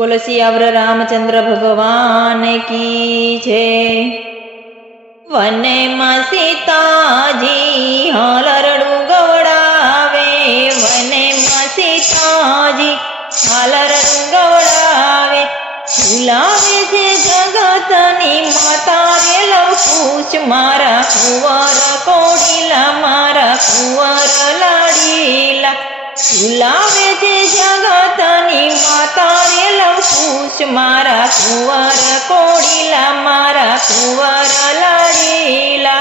बोलो सियावर रामचंद्र भगवान की जय। वने मां सीताजी हालरडू गवड़ावे, वने मां सीताजी हालरडू गवड़ावे, झूलावे जे जगतनी माता रे लवकुश मारा कुंवर कोडीला मारा कुंवर लाडीला, झूलावे जे जगतनी माता रे लवकुश मारा कुंवर कोडीला मारा कुंवर लाडीला।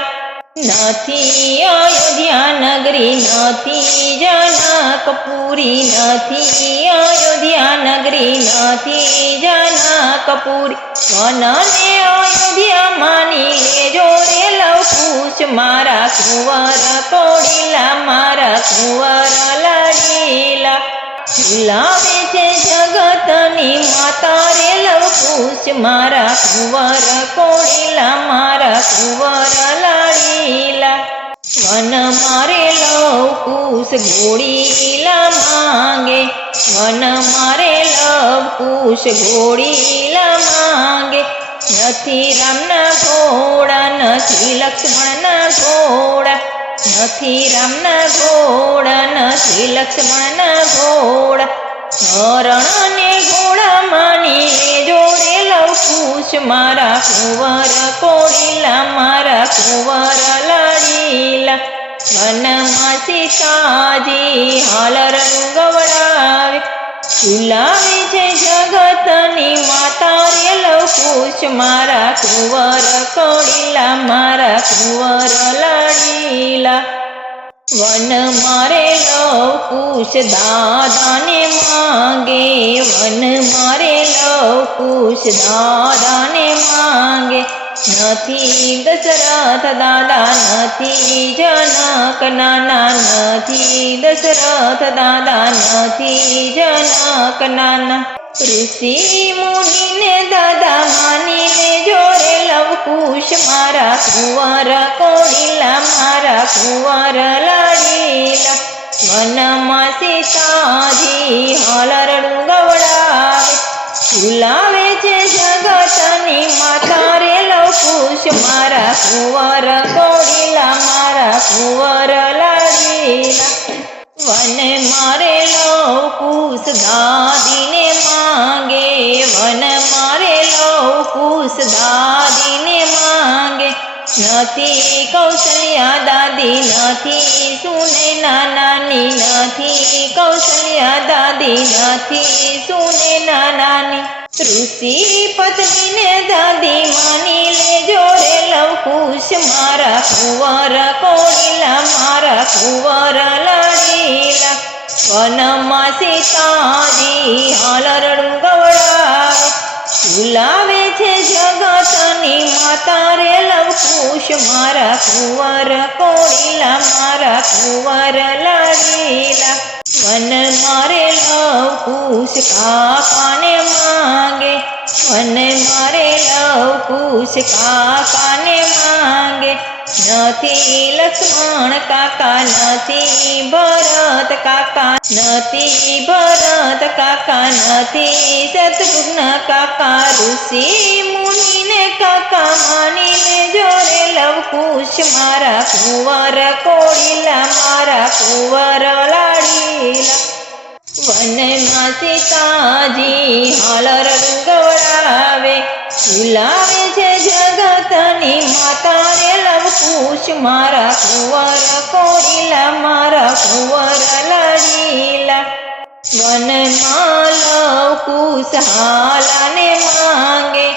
नथी अयोध्या नगरी नथी जनकपुरी, नथी अयोध्या नगरी नथी जनकपुरी, वनने अयोध्या मानी लेजो रे लवकुश मारा कुंवर कोडीला मारा कुंवर लाडीला, झूलावे जे जगतनी माता रे लवकुश मारा कुंवर कोडीला मारा कुंवर लाडीला। वन मारे लवकुश घोड़ीला मांगे, वन मारे लवकुश घोड़ीला मांगे, नथी रामना घोड़ा नथी लक्ष्मणना घोड़ा, नथी रामना घोड़ा नथी लक्ष्मणना घोड़ा, हरण ने घोड़ा मानी लेजो रे लवकुश मारा कुंवर कोडीला मारा कुंवर लाडीला। वन मां सीताजी हालरडू गवड़ावे, झूलावे जे जगतनी माता रे लवकुश मारा कुंवर कोडीला मारा कुंवर लाडीला। वन मारे लवकुश दादा ने मांगे, वन मारे लवकुश दादा ने मांगे, नथी दशरथ दादा नथी जनक नाना, नथी दशरथ दादा नथी जनक नाना। ऋषि मुनि ने दादा मानी लेजो रे लवकुश मारा कुंवर कोडीला मारा कुंवर लाडीला। वन मां सीताजी हालरडू गवड़ावे, झूलावे जे जगतनी माता रे लवकुश मारा कुंवर कोडीला मारा कुंवर लाडीला। वन मारे लवकुश दादी ने मांगे, वन मारे लवकुश दादी ने मांगे, नथी कौशल्या दादी नथी सुनैना नानी, नथी कौशल्या दादी नथी सुनैना नानी। ऋषि पत्नी ने दादी मानी लेजो रे लवकुश मारा कुंवर कोडीला मारा कुंवर लाडीला। वन मां सीताजी हालरडू गवड़ावे, झूलावे जे जगतनी माता रे लवकुश मारा कुंवर कोडीला मारा कुंवर लाडीला। वन मारे लवकुश काका ने मांगे, वन मारे लवकुश काका ने मांगे, नथी लक्ष्मण काका नथी भरत काका, नथी भरत काका नथी शत्रुघ्न काका। ऋषि मुनि ने काका मानी लेजो रे लवकुश मारा कुंवर कोडीला मारा कुंवर लाडीला। वन मां सीताजी हालरडू गवड़ावे, झूलावे जे जगतनी माता रे लवकुश मारा कुंवर कोडीला मारा कुंवर लाडीला। वन मां लवकुश हाला ने मांगे,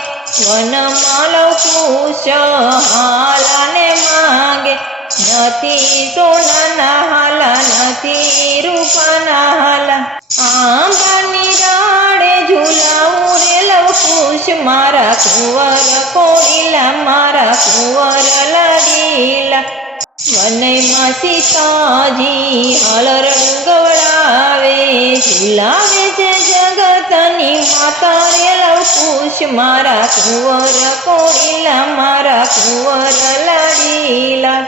वन मां लवकुश हाला ने मांगे, नथी सोनाना हाला नथी रूपाना हाला, आंबानी डाळे झूलावू रे लवकुश मारा कुंवर कोडीला मारा कुंवर लाडीला। वन मां सीताजी हालरडू गवड़ावे, झूलावे जे जगतनी माता रे लवकुश मारा कुंवर कोडीला मारा कुंवर लाडीला।